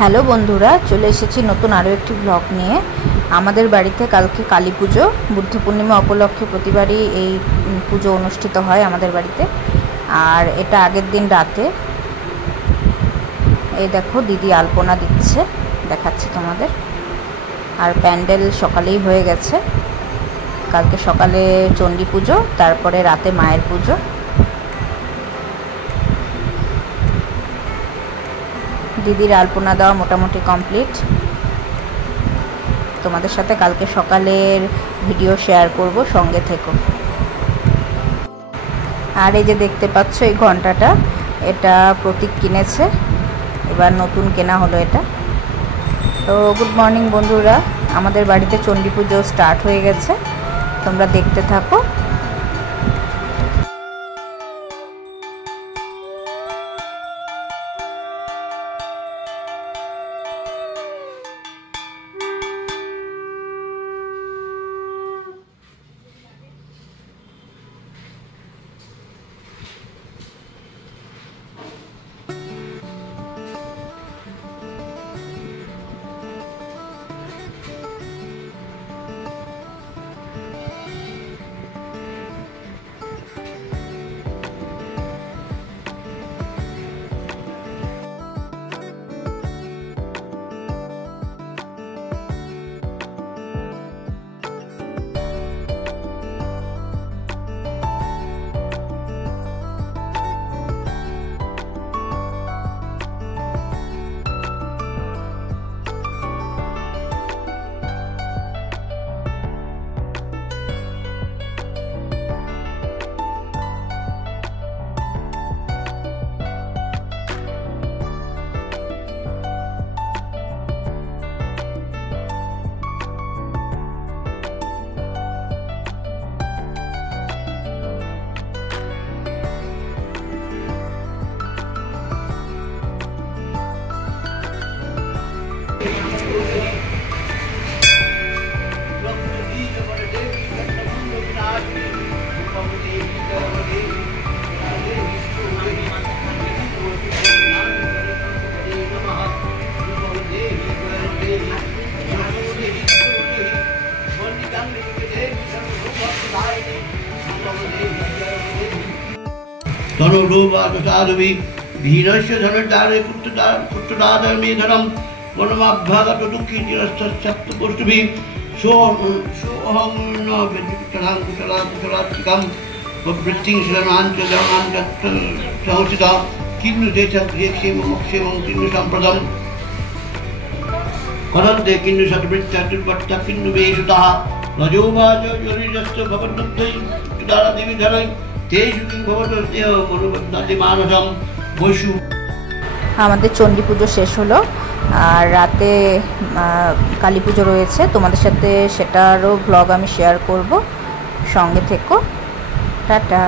Hello বন্ধুরা, চলে এসেছি নতুন আরও একটি ব্লগ নিয়ে। আমাদের বাড়িতে কালকে কালী পুজো, বুদ্ধ পূর্ণিমা উপলক্ষে প্রতিবারই এই পুজো অনুষ্ঠিত হয় আমাদের বাড়িতে। আর এটা আগের দিন রাতে, এই দেখো দিদি আলপনা দিচ্ছে, দেখাচ্ছি তোমাদের। আর প্যান্ডেল সকালেই হয়ে গেছে। কালকে সকালে চণ্ডী পুজো, তারপরে রাতে মায়ের পুজো। দিদির আলপনা দেওয়া মোটামুটি কমপ্লিট। তোমাদের সাথে কালকে সকালের ভিডিও শেয়ার করব, সঙ্গে থেকো। আর এই যে দেখতে পাচ্ছ এই ঘন্টাটা, এটা প্রতীক কিনেছে, এবার নতুন কেনা হলো এটা। তো গুড মর্নিং বন্ধুরা, আমাদের বাড়িতে চণ্ডী পুজো স্টার্ট হয়ে গেছে, তোমরা দেখতে থাকো। धनुरूपादसाधुभि धीनस्य धनुर्धारे पुत्रदाधर्मेधरं वनमाभ्यागत दुःखी चिरस्तच्छत्तपुष्टभिः सोऽहं न विद्युत्तरां कुशलात्मिकं प्रवृत्तिं शरणाञ्च धर्माञ्च संस्थिता किन्नु देशक्षेमं किन्नु सम्प्रदम् कथन्ते किन्नु सद्वृत्तर्वट्ट किन्नु वेशुतः रजोवाच योनिजस्य भवन्नब्धै दारादिविधरै আমাদের চণ্ডী পুজো শেষ হলো, আর রাতে কালী পুজো রয়েছে। তোমাদের সাথে সেটারও ব্লগ আমি শেয়ার করব, সঙ্গে থেকো। টাটা।